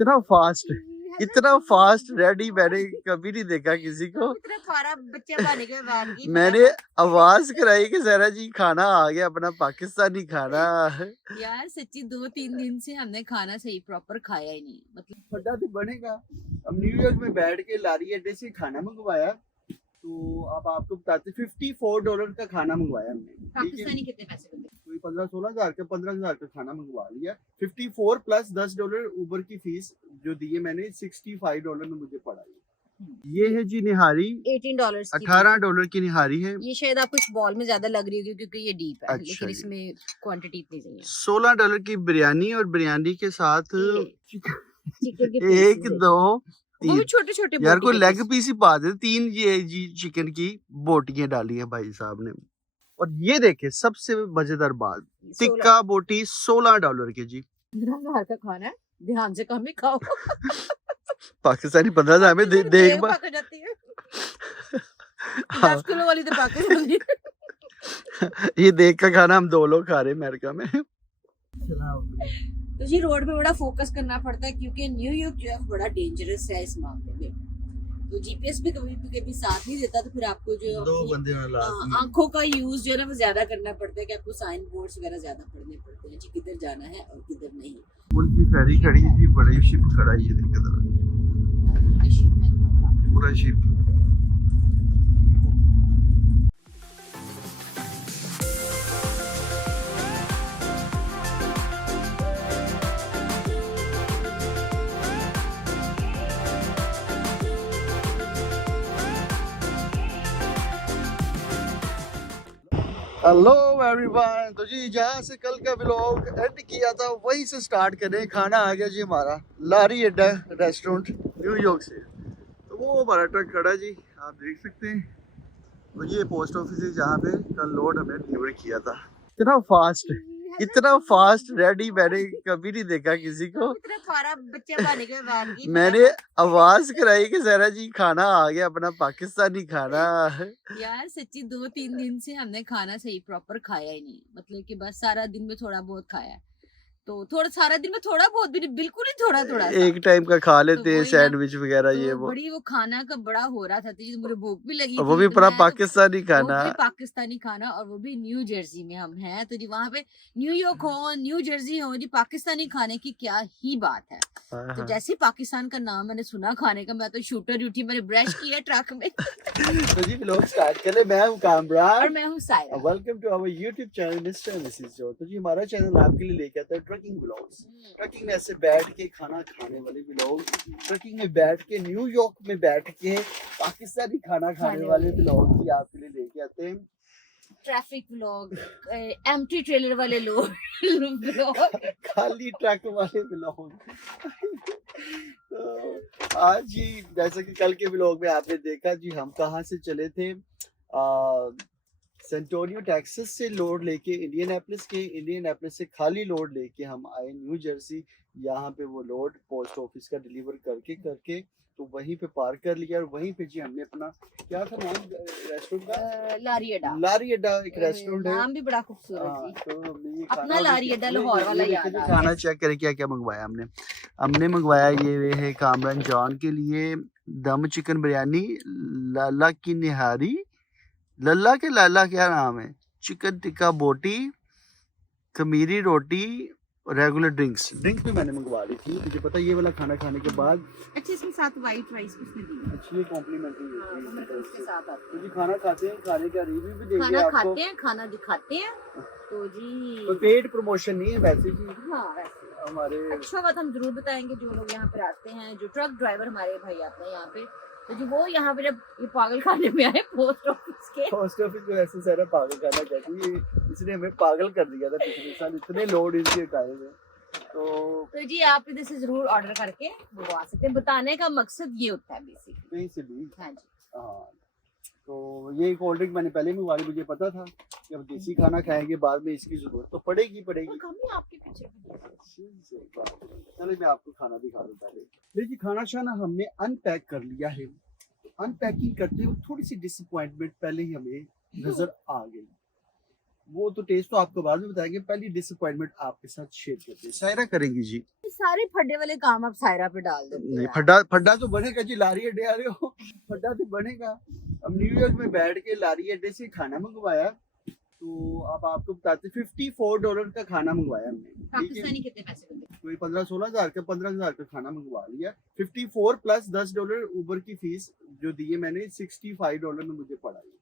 इतना fast ready मैंने कभी नहीं देखा किसी को। मैंने आवाज कराई कि जरा जी खाना आ गया, अपना पाकिस्तानी खाना। यार सच्ची 2-3 दिन से हमने खाना सही प्रॉपर खाया ही नहीं, मतलब फटा तो बनेगा। अब न्यूयॉर्क में बैठ के लारी अड्डे से खाना मंगवाया, तो अब आपको बताते $54 का खाना मंगवाया हमने। पाकिस्तानी कितने पैसे होते हैं? कोई 15-16 हजार का 15,000 का खाना मंगवा लिया। 54 प्लस $10 ऊबर की फीस जो दी है मैंने, $65 में मुझे पड़ा। ये है जी निहारी, $18 की। $18 की निहारी है। ये शायद आपको बॉल में ज्यादा लग रही होगी क्योंकि ये डीप है। अच्छा, लेकिन इसमें क्वांटिटी इतनी नहीं है। $16 की बिरयानी और बिरयानी के साथ चिकन के एक दो वो भी छोटे छोटे यार कोई लेग पीस ही पा दे। 3 ये जी चिकन की बोटियां डाली है भाई साहब ने। और ये देखे सबसे मजेदार बात, टिक्का बोटी $16 की जी। घर का खाना है, ध्यान से कम ही खाओ। पाकिस्तानी 15,000 में देख पक जाती है। 10 किलो वाली तो पाकिस्तानी। ये देख का खाना हम 2 लोग खा रहे हैं अमेरिका में। तो जी रोड पे बड़ा फोकस करना पड़ता है क्योंकि न्यूयॉर्क जो है बड़ा डेंजरस है इस मामले में। तो जीपीएस भी कभी साथ नहीं देता, तो फिर आपको जो 2 बंदे आंखों का यूज जो है ना वो ज्यादा करना पड़ता है कि आपको साइन बोर्ड्स वगैरह ज्यादा पढ़ने पड़ते हैं जी, किधर जाना है और किधर नहीं। उनकी फेरी खड़ी है जी, बड़ी शिप खड़ा है, ये देखे जरा पूरा शिप। हेलो एवरीवन, तो जी जहाँ से कल का व्लॉग एंड किया था वहीं से स्टार्ट करें। खाना आ गया जी हमारा लारी अड्डा रेस्टोरेंट न्यूयॉर्क से। तो वो हमारा ट्रक खड़ा है जी, आप देख सकते हैं। तो ये पोस्ट ऑफिस है जहाँ पे कल लोड हमें डिलीवर किया था। इतना फास्ट रेडी मैंने कभी नहीं देखा किसी को। मैंने आवाज कराई कि जरा जी खाना आ गया, अपना पाकिस्तानी खाना। यार सच्ची 2-3 दिन से हमने खाना सही प्रॉपर खाया ही नहीं, मतलब कि बस सारा दिन में थोड़ा बहुत खाया है। तो थोड़ा सारा दिन में थोड़ा बहुत भी नहीं, बिल्कुल ही थोड़ा थोड़ा एक टाइम का खा लेते तो हैं सैंडविच वगैरह। तो ये वो बड़ी वो खाना का बड़ा हो रहा था, तो मुझे भूख भी लगी वो थी, भी तो पूरा मैं पाकिस्तानी खाना। वो भी पाकिस्तानी खाना, और वो भी न्यू जर्सी में हम हैं। तो जी वहाँ पे न्यूयॉर्क हो न्यू जर्सी हो जी, पाकिस्तानी खाने की क्या ही बात है। तो जैसे पाकिस्तान का नाम मैंने सुना खाने का, मैं तो शूटर उठी, मैंने ब्रश किया ट्रक में। तो जी व्लॉग स्टार्ट करें। मैं हूं कामरान और मैं हूं Saira. Welcome to our YouTube channel mister and missus Joe. तो जी हमारा चैनल आपके लिए लेके आता है ट्रकिंग व्लॉग्स। ट्रकिंग में ऐसे बैठ के खाना खाने वाले व्लॉग, ट्रकिंग में बैठ के न्यूयॉर्क में बैठ के पाकिस्तानी खाना खाने वाले व्लॉग भी आपके लिए लेके आते हैं। ट्रैफिक व्लॉग, एम्प्टी ट्रेलर वाले लोग खाली ट्रक वाले व्लॉग। तो आज ही जैसा कि कल के व्लॉग में आपने देखा जी, हम कहाँ से चले थे, सेंटोनियो टेक्सास से लोड लेके इंडियनापोलिस से खाली लोड लेके हम आए न्यू जर्सी। यहाँ पे वो लोड पोस्ट ऑफिस का डिलीवर करके तो वहीं पे पार्क कर लिया, और वहीं पे जी हमने अपना क्या था नाम रेस्टोरेंट का, लारी अड्डा एक रेस्टोरेंट है, नाम भी बड़ा खूबसूरत जी। तो हमने ये अपना लारी अड्डा लाहौर वाला याद आ खाना चेक करें क्या क्या मंगवाया हमने मंगवाया। ये है कामरान जॉन के लिए दम चिकन बिरयानी, लाला की निहारी, लल्ला के लाला क्या नाम है, चिकन टिक्का बोटी, खमीरी रोटी, रेगुलर ड्रिंक्स भी मैंने मंगवा ली थी। मुझे पता ये वाला खाना खाने के बाद अच्छा इसके साथ वाइट राइस उसने दी। अच्छा ये कॉम्प्लीमेंट्री है उसके साथ आते तो जी खाना खाते हैं, खाने का रिव्यू भी देंगे खाना आपको। खाते हैं, खाना दिखाते हैं। तो जी तो पेड प्रमोशन नहीं है वैसे जी। हाँ वैसे हमारे अच्छा बात हम जरूर बताएंगे जो लोग यहाँ पे आते हैं, जो ट्रक ड्राइवर हमारे भाई आते हैं यहाँ पे, तो जी वो यहाँ पे जब ये पागल खाने में आए पोस्ट ऑफिस को ऐसे सारा पागल खाना कहती है, इसने हमें पागल कर दिया था पिछले साल, इतने लोड इनके उठाए हुए। तो जी आप इधर से जरूर ऑर्डर करके मंगवा सकते हैं। बताने का मकसद ये होता है बेसिकली कहीं से भी। हाँ जी हाँ, तो ये कोल्ड ड्रिंक मैंने पहले मंगवा ली, मुझे पता था कि अब देसी खाना खाएंगे बाद में इसकी जरूरत तो पड़ेगी। आपके पीछे चलिए मैं आपको खाना दिखा दूं। पहले देखिए खाना शाना हमने अनपैक कर लिया है। अनपैकिंग करते हुए थोड़ी सी डिसअपॉइंटमेंट पहले ही हमें नजर आ गई। वो तो टेस्ट तो आपको बाद में बताएंगे, पहली डिसअपॉइंटमेंट आपके साथ शेयर करते हैं। सायरा करेंगी जी। सारे फड्डे वाले काम आप सायरा पे डाल देते नहीं, हो। फड्डा तो बनेगा जी, लारी अड्डे आ रहे हो, फड्डा तो बनेगा। अब न्यूयॉर्क में बैठ के लारी अड्डे से खाना मंगवाया, तो अब आपको बताते $54 का खाना मंगवाया हमने, ठीक है। पाकिस्तानी कितने पैसे होते हैं? कोई 15-16 हज़ार का 15,000 का खाना मंगवा लिया। 54 प्लस $10 ऊबर की फीस जो दी है मैंने, $65 में मुझे पड़ा है।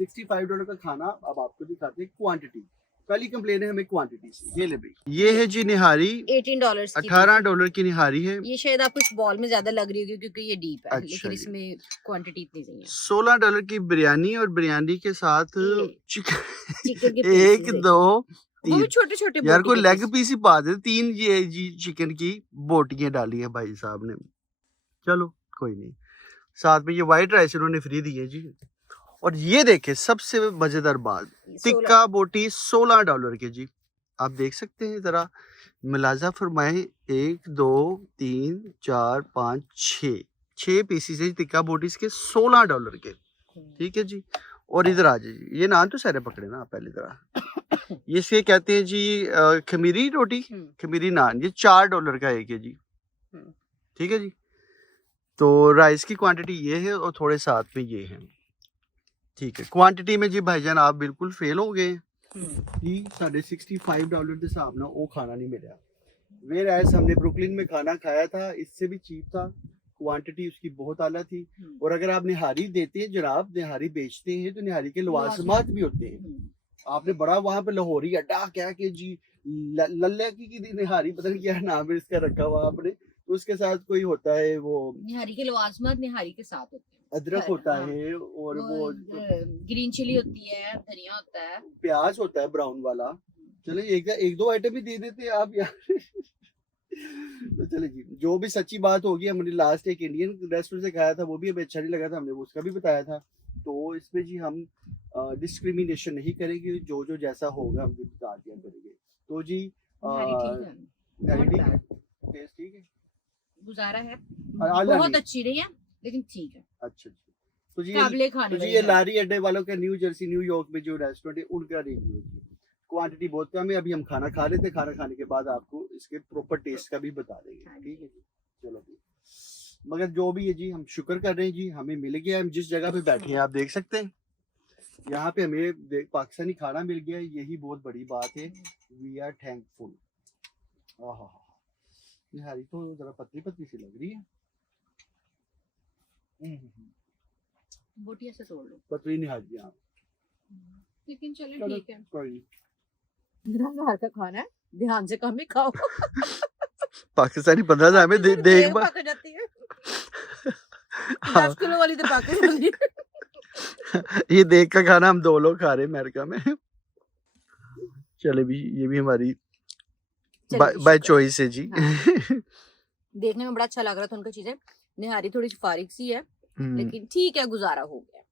$65 का खाना। अब आपको दिखाते हैं क्वांटिटी। पहली कंप्लेन है हमें क्वांटिटी से। ये ले भाई, ये है जी निहारी, $18 की $18 की निहारी है। ये शायद आपको इस बॉल में ज्यादा लग रही होगी क्योंकि ये डीप है, अच्छा लेकिन जी। इसमें क्वांटिटी इतनी नहीं है। $16 की बिरयानी, और बिरयानी के साथ ये चिकन चिकन के एक pieces है। दो वो भी तीन, छोटे छोटे यार कोई लेग पीस ही पा दे। 3 ये जी चिकन की बोटियां डाली हैं भाई साहब ने। चलो कोई नहीं, साथ में ये व्हाइट राइस इन्होंने फ्री दी है जी। और ये देखे सबसे मजेदार बात, टिक्का बोटी $16 के जी। आप देख सकते हैं, जरा मुलाजा फरमाएं। 1 2 3 4 5 6 पीसीस है टिक्का बोटीज के $16 के, ठीक है जी। और इधर आ जाइए, ये नान तो सारे पकड़े ना आप पहले तरह। ये इसके कहते हैं जी खमीरी रोटी, खमीरी नान। ये $4 का एक है जी, ठीक है जी। तो राइस की क्वांटिटी ये है और थोड़े साथ में ये है, ठीक है। क्वांटिटी में जी भाईजान आप बिल्कुल फेल हो गए जी। साढ़े $65 के हिसाब ना वो खाना नहीं मिला। वेयर एज हमने ब्रुकलिन में खाना खाया था, इससे भी चीप था, क्वांटिटी उसकी बहुत आला थी। और अगर आप निहारी देते हैं जनाब, निहारी बेचते हैं, तो निहारी के लवाजमात भी होते हैं। आपने बड़ा वहां पे लाहौरी अड्डा क्या के जी लल्ले की निहारी, पता नहीं क्या नाम है इसका रखा हुआ आपने, तो उसके साथ कोई होता है वो निहारी के लवाजमत निहारी के साथ होते हैं। अदरक होता है, और वो ग्रीन चिली होती है, धनिया होता है, प्याज होता है ब्राउन वाला। चले एक दो आइटम भी दे देते हैं आप यार। तो चले जी, जो भी सच्ची बात होगी, हमने लास्ट एक इंडियन रेस्टोरेंट से खाया था, वो भी हमें अच्छा नहीं लगा था, हमने उसका भी बताया था। तो इसमें जी हम डिस्क्रिमिनेशन नहीं करेंगे, जो जो जैसा होगा हम बता दिया करेंगे। तो जी टेस्ट ठीक है, गुजारा है, आला बहुत नहीं। अच्छी नहीं है लेकिन ठीक है, अच्छा अच्छा। तो जी काबिले खाने तो जी वाली ये है। लारी अड्डे वालों का न्यू जर्सी न्यूयॉर्क में जो रेस्टोरेंट है उनका रिव्यू है। क्वांटिटी बहुत कम है। अभी हम खाना खा रहे थे, खाना खाने के बाद आपको इसके प्रॉपर टेस्ट का भी बता देंगे, ठीक है जी। चलो जी, मगर जो भी है जी, हम शुक्र कर रहे हैं जी, हमें मिल गया। हम जिस जगह पे बैठे हैं आप देख सकते हैं, यहाँ पे हमें पाकिस्तानी खाना मिल गया, यही बहुत बड़ी बात है। We are thankful. निहारी तो जरा पतली पतली सी लग रही है। बोटिया से तोड़ लो, पतली निहारी आप, लेकिन चलो ठीक है। कोई नहीं, मेरा घर का खाना है, ध्यान से कम ही खाओ। पाकिस्तानी 15,000 में देख पक जाती है। 10 किलो वाली तो पाकिस्तानी। ये देख का खाना हम 2 लोग खा रहे हैं अमेरिका में। चले भी, ये भी हमारी बाय चॉइस है जी। हाँ। देखने में बड़ा अच्छा लग रहा था उनका चीजें। निहारी थोड़ी सी फारिग सी है, लेकिन ठीक है, गुजारा हो गया।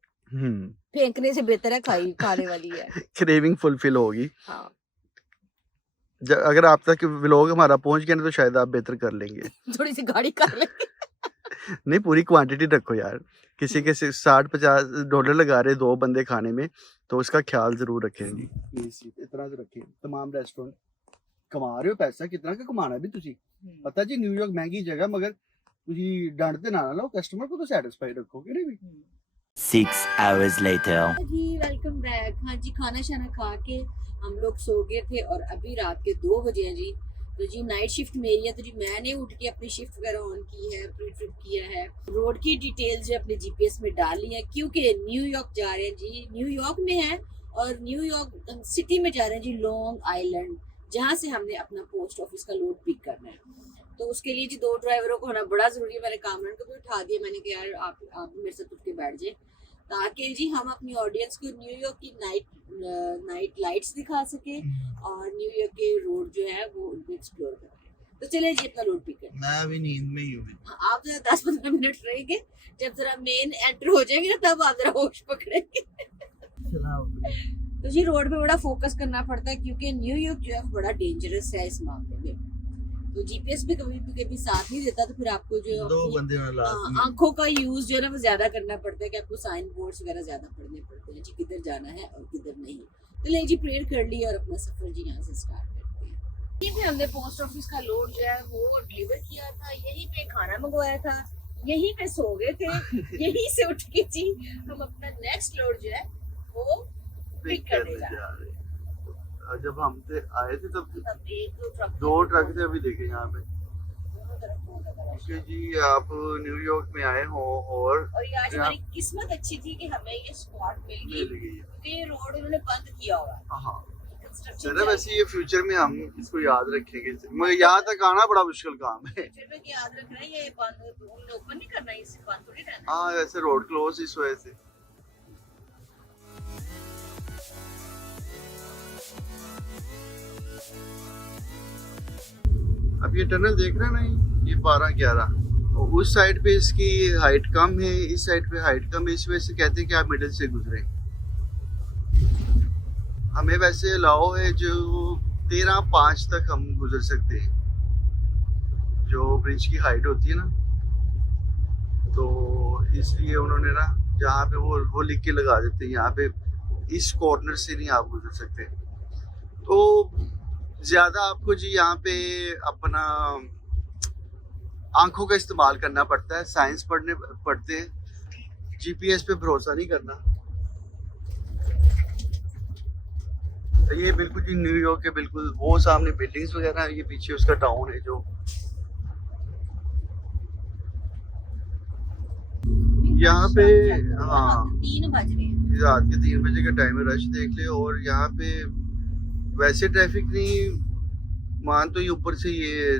फेंकने से बेहतर है खाने वाली है। क्रेविंग फुलफिल होगी। हाँ। अगर आप तक व्लॉग हमारा पहुंच गया ना, तो शायद आप बेहतर कर लेंगे। थोड़ी सी गाड़ी कर लेंगे। नहीं, पूरी क्वांटिटी रखो यार। किसी के 60-50 $ लगा रहे 2 बंदे खाने में, तो उसका ख्याल जरूर रखेंगे। इतना तो रखें। तमाम रेस्टोरेंट कमा रहे हो पैसा, कितना का कमाना भी तुसी पता जी। न्यूयॉर्क महंगी जगह, मगर तुसी डांटते ना लो, कस्टमर को तो सेटिस्फाइड रखोगे ना भी। 6 hours later जी वेलकम बैक। हाँ जी, खाना शाना खा के हम लोग सो गए थे और अभी रात के 2 बजे हैं जी। तो जी नाइट शिफ्ट मेरी है, तो जी मैंने उठ के अपनी शिफ्ट वगैरह ऑन की है, प्री ट्रिप किया है, रोड की डिटेल्स जो अपने जीपीएस में डाली है, क्योंकि न्यूयॉर्क जा रहे हैं जी। न्यूयॉर्क में है और न्यूयॉर्क सिटी में जा रहे हैं जी, लॉन्ग आइलैंड, जहाँ से हमने अपना पोस्ट ऑफिस का लोड पिक करना है। तो उसके लिए जी 2 ड्राइवरों को होना बड़ा जरूरी है। मैंने कामरान को भी उठा दिया, मैंने कहा यार आप मेरे साथ उठ के बैठ जाए, ताकि जी हम अपनी ऑडियंस को न्यूयॉर्क की नाइट लाइट्स दिखा सके और न्यूयॉर्क के रोड जो है वो उनको एक्सप्लोर कराए। तो चले जी अपना रोड पिक करें। मैं अभी नींद में ही हूँ। आप जरा 10-15 मिनट रहेंगे, जब जरा मेन एंटर हो जाएंगे ना, तब आप जरा होश पकड़ेंगे। तो जी रोड पे बड़ा फोकस करना पड़ता है, क्योंकि न्यूयॉर्क जो है बड़ा डेंजरस है इस मामले में। तो जीपीएस भी कभी साथ नहीं देता, तो फिर आपको जो 2 बंदे आंखों का यूज जो है ना वो ज्यादा करना पड़ता है, कि आपको साइन बोर्ड्स वगैरह ज्यादा पढ़ने पड़ते हैं जी, किधर जाना है और किधर नहीं। तो ले जी प्रेयर कर ली और अपना सफर जी यहाँ से स्टार्ट करते हैं। यहीं पे हमने पोस्ट ऑफिस का लोड जो है वो डिलीवर किया था, यहीं पे खाना मंगवाया था, यहीं पे सो गए थे, यहीं से उठ के जी हम अपना नेक्स्ट लोड जो है वो पिक करने जा रहे हैं। जब हम आए थे तब तब एक दो ट्रक थे, अभी देखे यहाँ पे। दोनों तरफ बहुत ज्यादा रश कि है। जी आप न्यूयॉर्क में आए हो और और ये आज हमारी किस्मत अच्छी थी कि हमें ये स्पॉट मिल ले गई, ली गई है। क्योंकि ये रोड उन्होंने बंद किया हुआ है, हाँ कंस्ट्रक्शन चलो, वैसे ये फ्यूचर में हम इसको याद रखेंगे, मगर यहाँ तक आना बड़ा मुश्किल काम है। फिर में याद रखना है ये बंद ओपन नहीं करना, इसे बंद थोड़ी रहना। हाँ वैसे रोड क्लोज इस वजह से। अब ये टनल देख रहे हैं ना, ये 12-11, उस साइड पे इसकी हाइट कम है, इस साइड पे हाइट कम है, इस वजह से कहते हैं कि आप मिडिल से गुजरे। हमें वैसे अलाउ है जो 13.5 तक हम गुजर सकते हैं, जो ब्रिज की हाइट होती है ना, तो इसलिए उन्होंने ना जहाँ पे वो लिख के लगा देते हैं, यहाँ पे इस कॉर्नर से नहीं आप गुजर सकते। तो ज़्यादा आपको जी यहाँ पे अपना आंखों का इस्तेमाल करना पड़ता है, साइंस पढ़ते हैं, जीपीएस पे भरोसा नहीं करना। ये बिल्कुल जी न्यूयॉर्क के बिल्कुल वो सामने बिल्डिंग्स वगैरह है, ये पीछे उसका टाउन है जो यहाँ पे। हाँ 3 बज रहे हैं, रात के 3 बजे का टाइम है, रश देख ले। और यहाँ पे वैसे ट्रैफिक नहीं, मान तो ये ऊपर से ये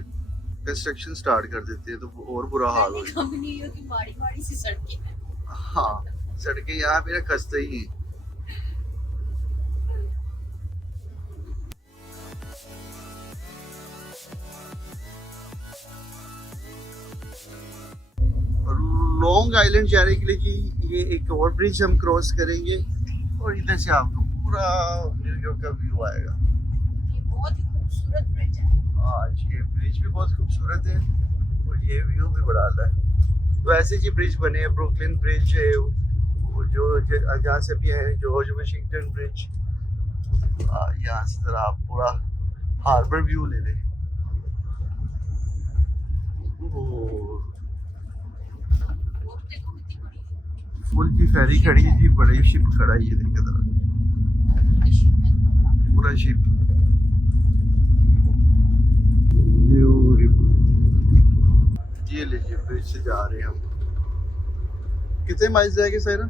कंस्ट्रक्शन स्टार्ट कर देते हैं तो और बुरा हाल हो जाता है। न्यूयॉर्क की माड़ी माड़ी सी सड़कें हैं। हाँ सड़कें यहाँ पे ना खस्ते ही हैं। लॉन्ग आइलैंड जाने के लिए जी ये एक और ब्रिज हम क्रॉस करेंगे और इधर से आपको पूरा न्यूयॉर्क का व्यू आएगा। ये बहुत ही खूबसूरत ब्रिज है। आज ये ब्रिज भी बहुत खूबसूरत है और ये व्यू भी बड़ा आता है। तो ऐसे जी ब्रिज बने हैं, ब्रुकलिन ब्रिज है, वो जो जहाँ से भी है जॉर्ज वाशिंगटन ब्रिज। यहाँ से जरा आप पूरा हार्बर व्यू ले लें। फुल की फेरी खड़ी है जी, बड़ी शिप खड़ा है, ये देखिए जरा पूरा शिप। ये लीजिए ब्रिज से जा रहे हैं हम। कितने माइल्स जाएंगे सर?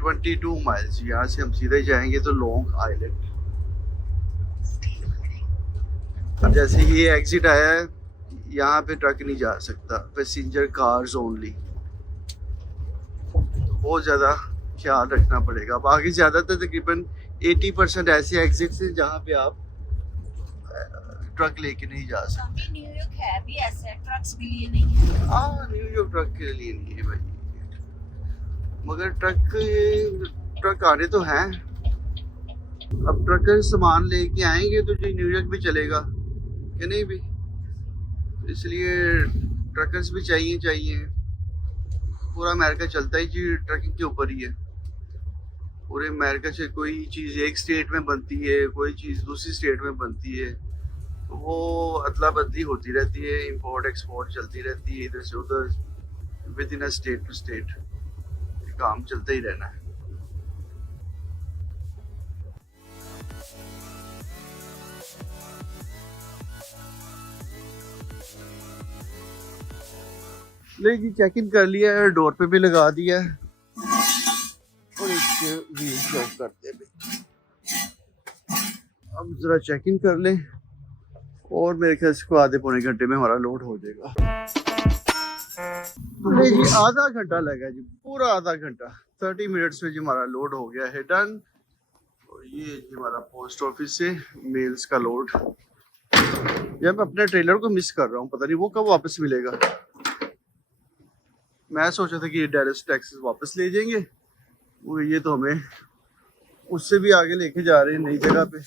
22 माइल्स। यहाँ से हम सीधे जाएंगे तो लॉन्ग आइलैंड। अब जैसे ये एग्जिट आया है, यहाँ पे ट्रक नहीं जा सकता, पैसेंजर कार्स ओनली। बहुत ज़्यादा ख्याल रखना पड़ेगा। बाकी ज़्यादातर तकरीबन 80% ऐसे एग्जिट्स हैं जहाँ पे आप ट्रक लेके नहीं जा सकते। न्यूयॉर्क है भी ऐसे, ट्रक्स के लिए नहीं है। हाँ न्यूयॉर्क ट्रक के लिए नहीं है भाई, मगर ट्रक आने तो हैं। अब ट्रकर सामान लेके आएंगे तो जी न्यूयॉर्क भी चलेगा कि नहीं भी, इसलिए ट्रकर्स भी चाहिए। पूरा अमेरिका चलता ही जी ट्रकिंग के ऊपर ही है। पूरे अमेरिका से कोई चीज़ एक स्टेट में बनती है, कोई चीज़ दूसरी स्टेट में बनती है, तो वो अदला बदली होती रहती है, इंपोर्ट एक्सपोर्ट चलती रहती है इधर से उधर, within a state to state. काम चलता ही रहना है। ले जी चेक इन कर लिया है, डोर पे भी लगा दिया है और इसके व्हील लॉक करते हैं। अब जरा चेक इन कर लें और मेरे ख्याल से आधे पौने घंटे में हमारा लोड हो जाएगा। नहीं जी आधा घंटा लगा जी, पूरा आधा घंटा, 30 मिनट्स में जी हमारा लोड हो गया है डन। और ये जी हमारा पोस्ट ऑफिस से मेल्स का लोड। यार मैं अपने ट्रेलर को मिस कर रहा हूँ, पता नहीं वो कब वापस मिलेगा। मैं सोचा था कि डैलस टेक्सास वापस ले जाएंगे, वो ये तो हमें उससे भी आगे लेके जा रहे हैं नई जगह पे।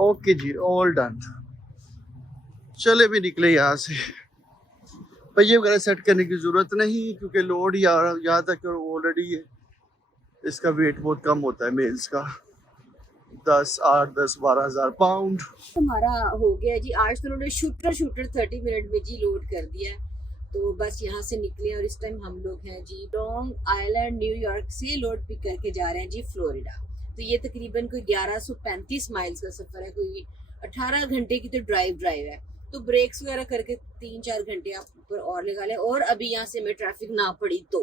ओके जी ऑल डन। चले भी निकले यहाँ से। पहिए वगैरह सेट करने की ज़रूरत नहीं क्योंकि लोड यहाँ तक ऑलरेडी है, इसका वेट बहुत कम होता है मेल्स का। 10,000 पाउंड। हमारा हो गया जी। आज तो उन्होंने शूटर 30 मिनट में जी लोड कर दिया है। तो बस यहाँ से निकले और इस टाइम हम लोग हैं जी लॉन्ग आइलैंड न्यूयॉर्क से लोड पिक करके जा रहे हैं जी फ्लोरिडा। तो ये तकरीबन कोई 1135 माइल्स का सफर है, कोई 18 घंटे की तो ड्राइव है। तो ब्रेक्स वगैरह करके 3-4 घंटे आप ऊपर और लगा लें, और अभी यहाँ से हमें ट्रैफिक ना पड़ी तो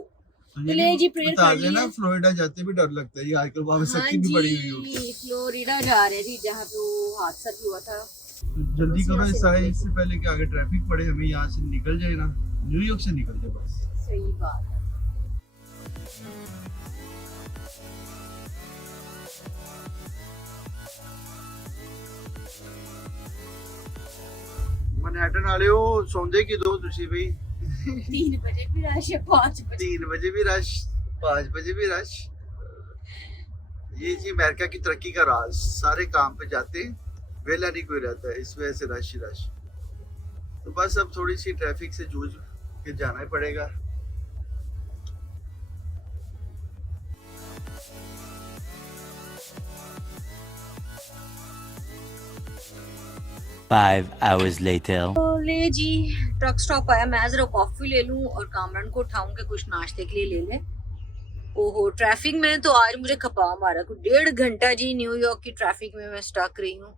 ले जी प्रेयर कर ली है। फ्लोरिडा जाते भी डर लगता है, ये आजकल वहाँ पे सख्ती भी बड़ी हुई होगी। फ्लोरिडा जा रहे हैं जी, जहाँ पे वो हादसा भी हुआ था। जल्दी करो इससे पहले कि आगे ट्रैफिक पड़े, हमें यहाँ से निकल जाए ना, न्यूयॉर्क से निकल जाए बस। सही बात है। मैनहट्टन वाले हो सौंदे की दो तुसी भी 3 बजे भी रश है, 5 बजे 3 बजे भी रश, 5 बजे भी रश। ये जी अमेरिका की तरक्की का राज, सारे काम पे जाते हैं, वेला नहीं कोई रहता है, इस वजह से रश ही रश। तो बस अब थोड़ी सी ट्रैफिक से जूझ के जाना ही पड़ेगा। Five hours later. तो ले जी ट्रक स्टॉप आया, मैं जरा कॉफी ले लूं और कामरान को उठाऊं के कुछ नाश्ते के लिए ले ले। ओहो ट्रैफिक में तो आज मुझे खपा मारा, कुछ 1.5 घंटा जी न्यूयॉर्क की ट्रैफिक में मैं स्टक रही हूँ।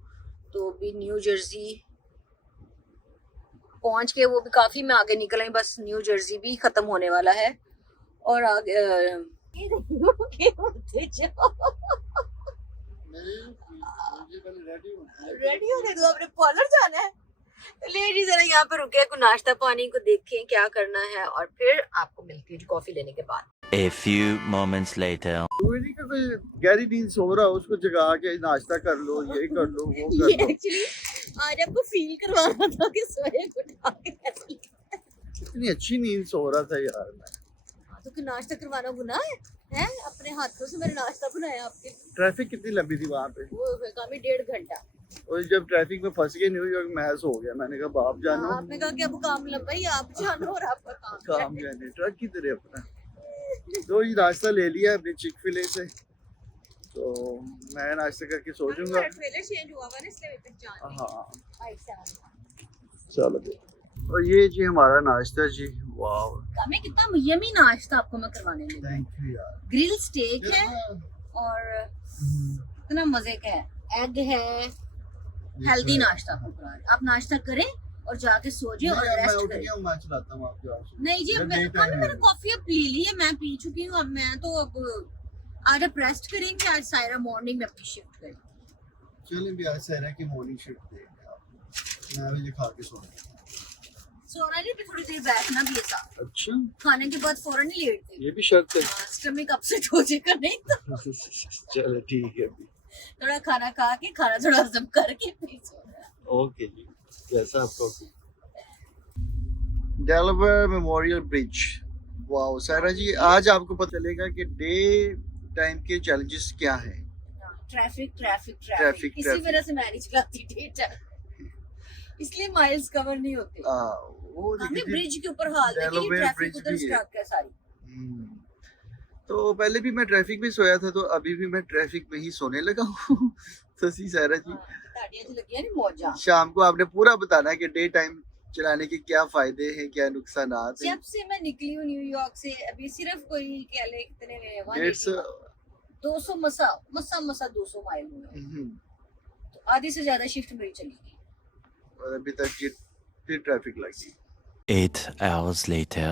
तो अभी न्यू जर्सी पहुंच के, वो भी काफी मैं आगे निकल आई, बस न्यू जर्सी भी खत्म होने वाला है और आगे रेडी होने दो, अपने पार्लर जाना है। ले जी जरा यहाँ पे रुके, कुछ नाश्ता पानी को देखें क्या करना है और फिर आपको मिलती है कॉफी लेने के बाद। A few moments later. कोई का कोई गहरी नींद सो रहा, उसको जगा के नाश्ता कर लो, ये कर लो, वो कर ये लो। एक्चुअली आज आपको फील करवाना था कि सोए उठा के कैसी इतनी अच्छी नींद सो रहा था यार मैं। तो कि नाश्ता करवाना गुनाह है? अपने हाथों से मैंने नाश्ता बनाया आपके। ट्रैफिक कितनी लंबी थी वहाँ पे, वो काफी 1.5 घंटा। और जब ट्रैफिक में फंस गए न्यूयॉर्क में हो गया। मैंने कहा बाप जानो, आपने कहा कि अब काम लंबा ही, आप जानो और आपका काम जाने ट्रक की तरह अपना। तो ये नाश्ता ले लिया अपने चिक फिले से, तो मैं नाश्ता करके सो जाऊंगा। ट्रेलर चेंज हुआ था ना इसलिए पहचान। हाँ चलो। और ये जी हमारा नाश्ता जी, वाह हमें कितना यमी नाश्ता आपको मैं करवाने लगी। थैंक यू यार। ग्रिल स्टेक है और इतना मजे का है, एग है, हेल्दी नाश्ता। आप नाश्ता करें और जाके सो जाए और रेस्ट करें। मैं चलाता हूं आपके। नहीं जी मैंने कॉफी अब पी ली है, मैं पी चुकी हूँ। अब मैं तो अब आज आप रेस्ट करेंगे, आज सायरा मॉर्निंग में अपनी शिफ्ट करेंगे। चलें भी आज सायरा की मॉर्निंग शिफ्ट देंगे आप, मैं अभी खा के सोना। सोना जी भी थोड़ी देर बैठना भी है साथ। अच्छा खाने के बाद फौरन ही लेटते, ये भी शर्त है। स्टमक अपसेट हो जाएगा नहीं तो। चलो ठीक है, थोड़ा खाना खा के, खाना थोड़ा हजम करके फिर सोना। ओके जी, जैसा आपको। Delaware Memorial Bridge, wow Saira ji, आज आपको पता चलेगा कि डे टाइम के चैलेंजेस क्या हैं। ट्रैफिक इसी वजह से मैं नहीं चलाती डे टाइम, इसलिए माइल्स कवर नहीं होते। वो हमें ब्रिज के ऊपर हाल है कि ट्रैफिक उधर स्टक है सारी। तो पहले भी मैं ट्रैफिक में सोया था, तो अभी भी मैं ट्रैफिक में ही सोने लगा हूँ। तो सी सायरा जी, शाम को आपने पूरा बताना है कि डे टाइम चलाने के क्या फायदे हैं, क्या नुकसान हैं। जब से मैं निकली हूँ न्यूयॉर्क से, अभी सिर्फ कोई कह ले कितने 200 मसा 200 माइल हुए, तो आधी से ज्यादा शिफ्ट मेरी चली और अभी तक ये फिर ट्रैफिक लगी। 8 hours later.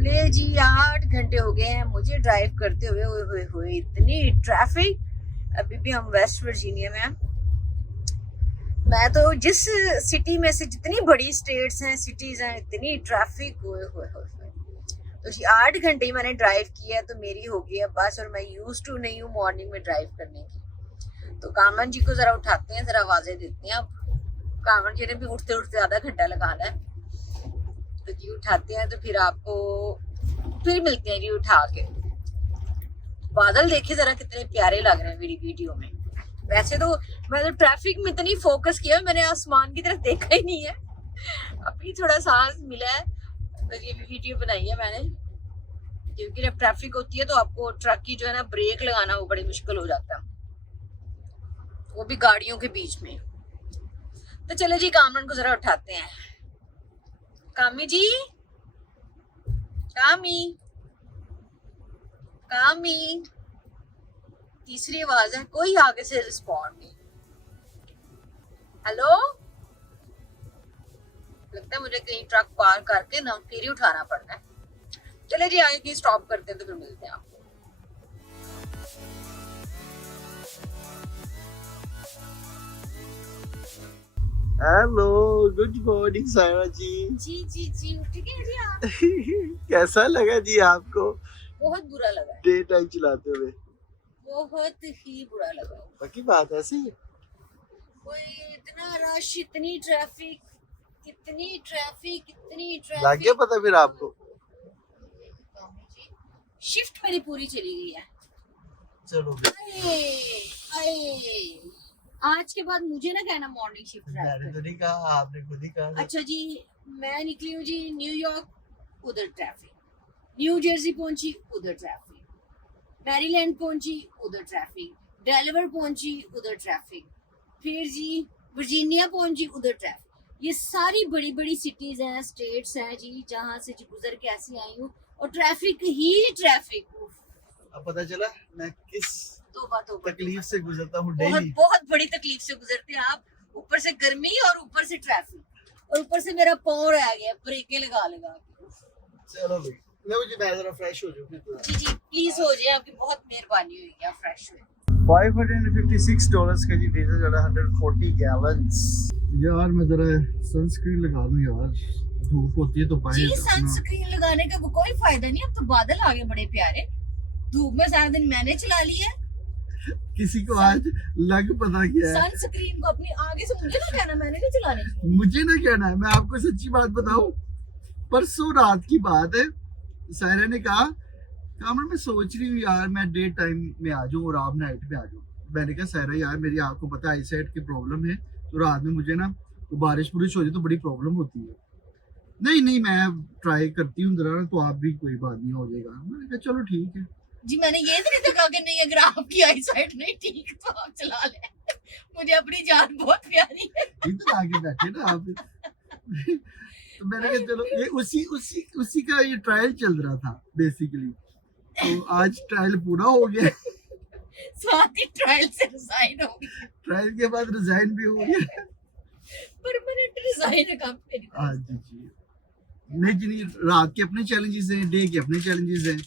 ले जी 8 घंटे हो गए हैं मुझे ड्राइव करते हुए इतनी ट्रैफिक। अभी भी हम वेस्ट वर्जीनिया में हैं। मैं तो जिस सिटी में से, जितनी बड़ी स्टेट्स हैं, सिटीज हैं, इतनी ट्रैफिक हुए। तो जी 8 घंटे ही मैंने ड्राइव किया, तो मेरी हो गई है बस, और मैं यूज्ड टू नहीं हूँ मॉर्निंग में ड्राइव करने की। तो कामन जी को जरा उठाते हैं, जरा आवाजें देते हैं। अब कामन जी ने भी उठते उठते आधा घंटा लगाना है, तो जी उठाते हैं, तो फिर आपको फिर मिलते हैं जी उठा के। बादल देखे जरा कितने प्यारे लग रहे हैं मेरी वीडियो में। वैसे तो मैं तो ट्रैफिक में इतनी फोकस किया, मैंने आसमान की तरफ देखा ही नहीं है। अभी थोड़ा सांस मिला है तो ये वीडियो बनाई है मैंने, क्योंकि जब ट्रैफिक होती है तो आपको ट्रक की जो है ना ब्रेक लगाना वो बड़ी मुश्किल हो जाता है। वो भी गाड़ियों के बीच में। तो चलो जी कामरान को जरा उठाते हैं। कामी जी, कामी, कामी, तीसरी आवाज है, कोई आगे से रिस्पॉन्ड नहीं। हेलो, लगता है मुझे कहीं ट्रक पार करके ना फिर ही उठाना पड़ना है। चले जी आगे की स्टॉप करते हैं तो फिर मिलते हैं आपको। हेलो, गुड मॉर्निंग सायरा जी। जी जी जी, ठीक है जी आप। कैसा लगा जी आपको बहुत बुरा लगा है, डे टाइम चलाते हुए? बहुत ही बुरा लगा है। बाकी बात ऐसी है। कोई इतना रश, इतनी ट्रैफिक, इतनी ट्रैफिक, इतनी लग गया ट्रैफिक। पता फिर आपको? शिफ्ट मेरी पूरी चली गई है। चलो आए, आए। आज के बाद मुझे ना कहना मॉर्निंग शिफ्ट मैंने तो नहीं कहा, आपने खुद ही कहा। अच्छा जी, मैं निकली हूँ जी न्यूयॉर्क, उधर ट्रैफिक। न्यू जर्सी पहुंची, उधर ट्रैफिक। मैरीलैंड पहुंची, उधर ट्रैफिक। डेलावेयर पहुंची, उधर ट्रैफिक। फिर जी वर्जीनिया पहुंची, उधर ट्रैफिक। ये सारी बड़ी बड़ी सिटीज हैं, स्टेट्स हैं जी, जहाँ से जी गुजर के ऐसी आई हूँ और ट्रैफिक ही ट्रैफिक। अब पता चला मैं किस तौबा तौबा, तकलीफ से गुजरता हूँ बहुत डेली। बहुत बड़ी तकलीफ से गुजरते हैं आप। ऊपर से गर्मी और ऊपर से ट्रैफिक और ऊपर से मेरा पाँव रह गया ब्रेकें लगा लगा के। चलो भाई, मैं जरा फ्रेश हो जाऊँ। जी जी प्लीज हो जाए, आपकी बहुत मेहरबानी हुई, आप फ्रेश हुए। $556 का जी डीजल जरा 140 गैलन्स। यार मैं जरा सनस्क्रीन लगा लूं यार, धूप होती है तो जी बाहर सनस्क्रीन लगाने का कोई फायदा नहीं, अब तो बादल आ गए बड़े प्यारे। धूप में सारा दिन मैंने चला लिया। किसी को आज लग पता क्या है। सनस्क्रीन को अपनी आगे से मुझे ना कहना, मैंने नहीं चलानी। मुझे ना कहना है, मैं आपको सच्ची बात बताऊं, परसों रात की बात है। सायरा ने कहा कामरान मैं सोच रही हूँ यार मैं डे टाइम में आ जाऊँ और आप नाइट में आ जाऊँ। मैंने कहा सायरा यार मेरी आपको पता है आई साइड की प्रॉब्लम है, तो रात में मुझे ना तो बारिश बुरिश हो जाए तो बड़ी प्रॉब्लम होती है। नहीं नहीं मैं ट्राई करती हूँ जरा, तो आप भी कोई बात नहीं हो जाएगा। मैंने कहा चलो ठीक है जी, मैंने ये तो नहीं देखा कि नहीं अगर आपकी आई साइड नहीं ठीक तो आप चला ले। मुझे अपनी जान बहुत प्यारी है। इधर आके बैठे ना आप। तो मैंने कहा चलो ये उसी का ये ट्रायल चल रहा था बेसिकली, तो आज ट्रायल पूरा हो गया। साथ ही ट्रायल से रिजाइन हो गया। ट्रायल के बाद रिजाइन भी हो गया। परमानेंट रिजाइन है काम पे। हाँ जी जी, नहीं जी नहीं, रात के अपने चैलेंजेस हैं, डे के अपने चैलेंजेस हैं।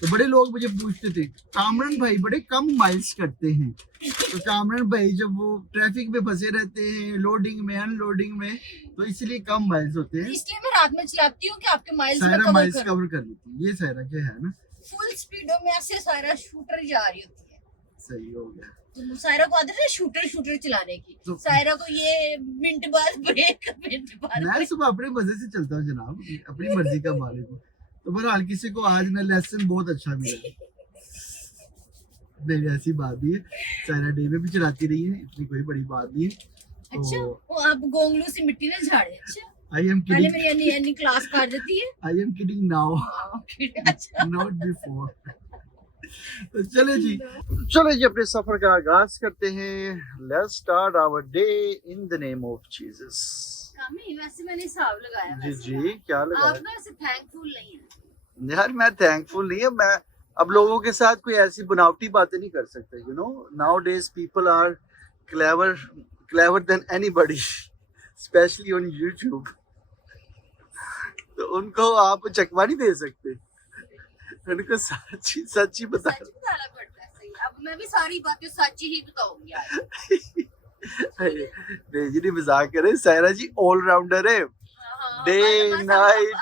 तो बड़े लोग मुझे पूछते थे कामरान भाई बड़े कम माइल्स करते हैं, तो कामरान भाई जब वो ट्रैफिक में फंसे रहते हैं लोडिंग में अनलोडिंग में, तो इसलिए कम माइल्स होते हैं। इसलिए मैं रात में चलाती हूँ कि आपके माइल्स सायरा माइल्स कवर कर लेती है। ये सायरा के है ना, फुल स्पीडों में ऐसे सायरा शूटर जा रही होती है। सही हो गया। तो सायरा को आदत है शूटर चलाने की। तो सायरा को ये मिनट बाद ब्रेक, मिनट बाद मैं सुबह अपने मजे से चलता हूँ जनाब, अपनी मर्जी का मालिक हूँ। तो बहरहाल किसी को आज ना लेसन बहुत अच्छा मिला। नहीं ऐसी बात नहीं है, सायरा डे में भी चलाती रही है, इतनी कोई बड़ी बात नहीं है। अच्छा वो आप गोंगलू से मिट्टी ना झाड़े। अच्छा आई एम पहले किडिंग, मेरी अन्नी क्लास कर देती है। आई एम किडिंग नाउ, अच्छा नॉट बिफोर। तो चले जी अपने सफर का आगाज करते हैं। Let's start our day in the name of Jesus. कामी वैसे मैंने हिसाब लगाया। जी वैसे जी क्या लगा आप ना ऐसे थैंकफुल नहीं है। यार, मैं थैंकफुल नहीं है। मैं अब लोगों के साथ कोई ऐसी बनावटी बातें नहीं कर सकता। You know nowadays people are clever than anybody, specially on YouTube. तो उनको आप चकमा नहीं दे सकते, उनको सच्ची बता। सच बताना पड़ता है। सही, अब मैं भी सारी बातें सच ही बताऊंगी आज। नहीं जी नहीं मजाक करें, सायरा जी ऑलराउंडर है, day night.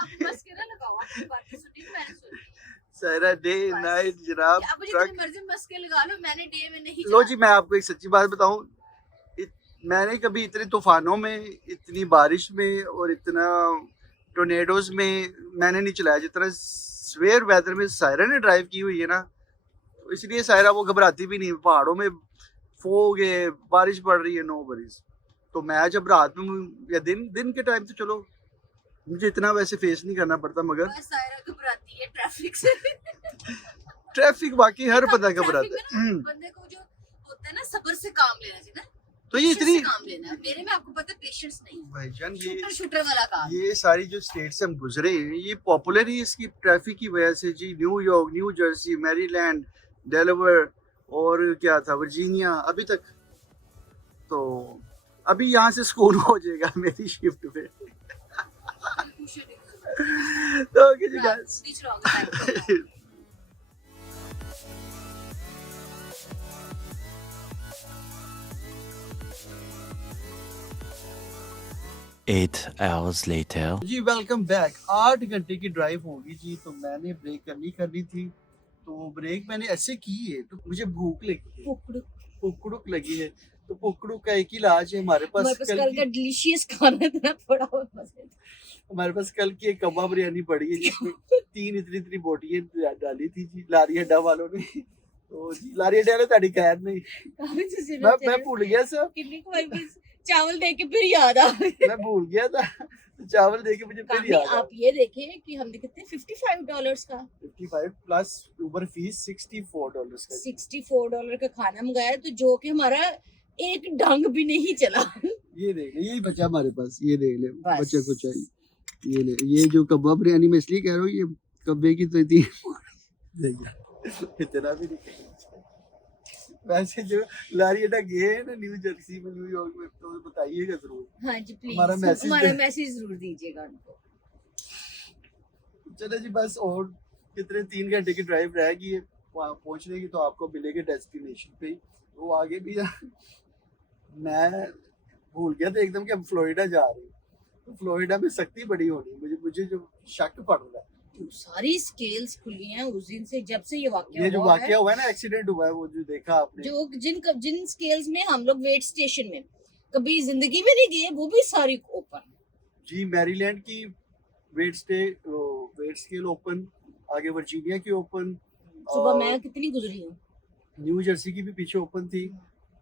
Saira day night जनाब। अब जितनी मर्जी मस्के लगा लो, मैंने डे में नहीं। लो जी मैं आपको एक सच्ची बात बताऊं, मैंने कभी इतने तूफानों में, इतनी बारिश में और इतना टोर्नेडोज में मैंने नहीं चलाया जितना स्वेयर वेदर में सायरा ने ड्राइव की हुई है ना। तो इसलिए सायरा वो घबराती भी नहीं। पहाड़ों में फोग है, बारिश पड़ रही है, नो वरीज। तो मैं जब रात में या दिन के टाइम तो चलो मुझे इतना वैसे फेस नहीं करना पड़ता, मगर सायरा घबराती है ट्रैफिक से। ट्रैफिक बाकी हर बंदा घबराता है। बंदे को जो कहते हैं ना सब्र से काम लेना चाहिए ना, तो ये patience इतनी से काम लेना है। मेरे में आपको पता है पेशेंस नहीं है, भाईजान शूटर शूटर वाला काम। ये सारी जो स्टेट से हम गुजरे हैं ये पॉपुलर ही इसकी ट्रैफिक की वजह से जी। New York, New Jersey, Maryland, Delaware और क्या था वर्जीनिया अभी तक। तो अभी यहाँ से स्कूल हो जाएगा मेरी शिफ्ट पे। तो ओके जी guys, Reach wrong time. 8 hours later. जी वेलकम बैक। 8 घंटे की ड्राइव होगी जी, तो मैंने ब्रेक करनी थी। तो ब्रेक मैंने ऐसे की है तो मुझे भूख लगी है, पुकड़ुक लगी है। तो पुकड़ुक का एक ही इलाज है हमारे पास कल का डिलीशियस खाना इतना पड़ा हुआ है। हमारे पास कल की एक कबाब बिरयानी पड़ी है जिसमें 3 इतनी बोटियां डाली थी जी लारी अड्डा वालों ने। तो जी लारी अड्डा ने ताड़ी खैर नहीं, मैं भूल गया सर, कितनी खुआई चावल देके फिर याद आ मैं भूल गया था। चावल देके मुझे फिर याद आप ये देखें कि हमने कितने $55 का 55 प्लस ऊबर फीस $64 का। $64 का खाना मंगाया, तो जो कि हमारा एक डंग भी नहीं चला। ये देख ले, यही बचा हमारे पास, ये देख ले बस। बचा कुछ आई। ये ले, ये जो कबाब बिरयानी में इसलिए कह रहा हूँ ये कब्बे की तो थी। देखिए इतना भी नहीं। वैसे जो लारी अड्डा गए हैं ना न्यू जर्सी में, न्यूयॉर्क में, तो बताइएगा जरूर। हाँ जी प्लीज, हमारा मैसेज जरूर दीजिएगा उनको। चलो जी बस और कितने 3 घंटे की ड्राइव रह गई है वहाँ पहुँचने की, तो आपको मिलेगा डेस्टिनेशन पे ही। तो आगे भी मैं भूल गया था एकदम कि हम फ्लोरिडा जा रहे हैं। तो फ्लोरिडा में सख्ती बड़ी होनी है, मुझे जो शक पड़ रहा है। सारी स्केल्स खुली हैं उस दिन से, जब से ये ये जो वाकया हुआ है ना, एक्सीडेंट हुआ है, वो जो देखा आपने, जो जिन स्केल्स में हम लोग वेट स्टेशन में कभी जिंदगी में नहीं गए, वो भी सारी ओपन जी। मैरीलैंड की वेट स्केल ओपन, आगे वर्जीनिया की ओपन, सुबह मैं कितनी गुजरी हूँ। न्यू जर्सी की भी पीछे ओपन थी,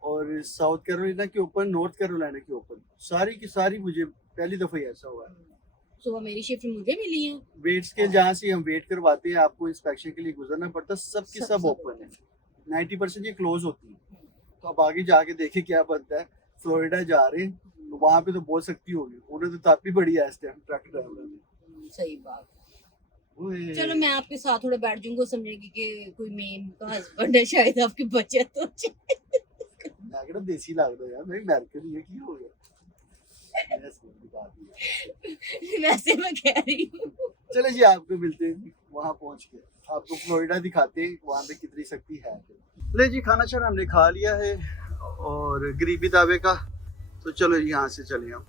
और साउथ कैरोलिना की ओपन, नॉर्थ कैरोलिना की ओपन, सारी की सारी मुझे पहली दफा ही ऐसा हुआ है। सुबह मेरी शिफ्ट मुझे मिली है। वेट स्केल जहाँ से हम वेट करवाते हैं, आपको इंस्पेक्शन के लिए गुजरना पड़ता, सबकी सब ओपन है। 90% ये क्लोज होती है। तो अब आगे जाके देखे क्या बनता है। फ्लोरिडा जा रहे हैं तो वहाँ पे तो बहुत सख्ती होगी, उन्हें तो तापी बड़ी है इस टाइम ट्रक ड्राइवर ने। सही बात। चलो मैं आपके साथ थोड़ा बैठ जाऊंगा, समझेगी कि कोई मेम का हस्बैंड है, शायद आपकी बचत हो जाए। मैं कहता देसी लगता यार, मैं अमेरिकन ही है, की हो गया। वैसे मैं कह रही हूँ। चलो जी आपको मिलते हैं वहाँ पहुँच के, आपको फ्लोरिडा दिखाते हैं वहाँ पे कितनी सख्ती है। ले जी खाना शाना हमने खा लिया है और गरीबी दावे का, तो चलो यहाँ से चले हम।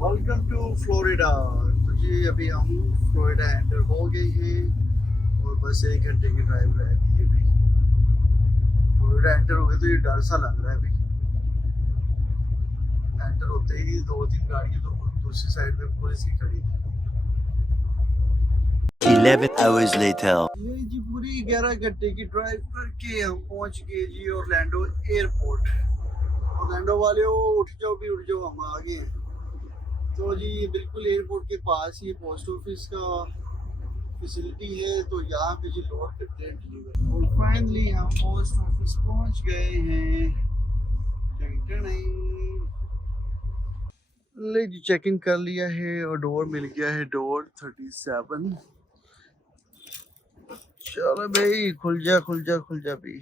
Welcome to Florida. तो जी अभी हम फ्लोरिडा एंटर हो गए हैं और बस 1 घंटे की ड्राइव रह गई है। अभी फ्लोरिडा एंटर हो गए तो ये डर सा लग रहा है। अभी एंटर होते ही 2-3 गाड़ियाँ तो दूसरी साइड में पुलिस की खड़ी थी। 11 hours later. ये जी पूरी 11 घंटे की ड्राइव करके हम पहुंच गए जी ऑरलैंडो एयरपोर्ट। ऑरलैंडो वाले उठ जाओ हम आ गए हैं। तो जी बिल्कुल एयरपोर्ट के पास ही पोस्ट ऑफिस का फैसिलिटी है, तो यहाँ पे जी लोड करते हैं डिलीवर। और फाइनली हम पोस्ट ऑफिस पहुँच गए हैं। ले जी चेकिंग कर लिया है और डोर मिल गया है, डोर 37। चलो भाई खुल जा भाई।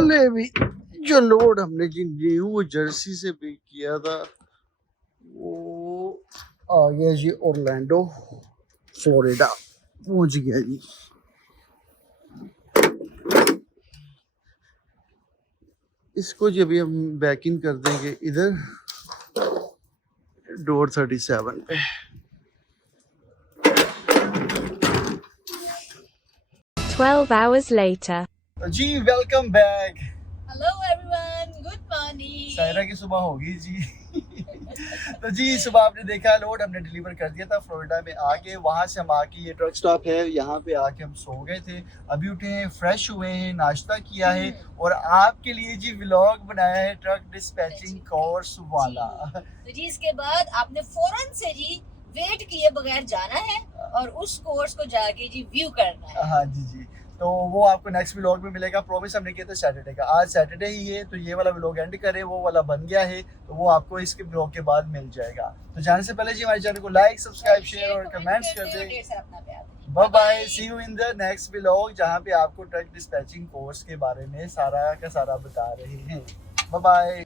ले भी जो लोड हमने जी न्यू जर्सी से पे किया था वो आ गया जी ऑरलैंडो फ्लोरिडा पहुंच गया जी। इसको जी अभी हम बैक इन कर देंगे इधर डोर 37 पे। 12 hours later. जी welcome back. Hello everyone, good morning. Saira की सुबह होगी जी। तो जी सुबह आपने देखा लोड हमने डिलीवर कर दिया था फ्लोरिडा में आके, वहाँ से हम आके ये ट्रक स्टॉप है यहाँ पे आके हम सो गए थे, अभी उठे हैं, फ्रेश हुए हैं, नाश्ता किया है और आपके लिए जी व्लॉग बनाया है ट्रक डिस्पैचिंग कोर्स वाला। तो जी इसके बाद आपने फौरन से जी वेट किए बगैर जाना है और उस कोर्स को जाके जी व्यू करना है। हाँ जी जी, तो वो आपको नेक्स्ट व्लॉग में मिलेगा, प्रॉमिस हमने किया था सैटरडे का, आज सैटरडे ही है तो ये वाला व्लॉग एंड करें, वो वाला बन गया है तो वो आपको इसके व्लॉग के बाद मिल जाएगा। तो जाने से पहले जी हमारे चैनल को लाइक सब्सक्राइब शेयर और कमेंट्स कर दें। Bye bye, see you in the next vlog जहाँ पे आपको ट्रक डिस्पैचिंग कोर्स के बारे में सारा का सारा बता रहे हैं। Bye bye.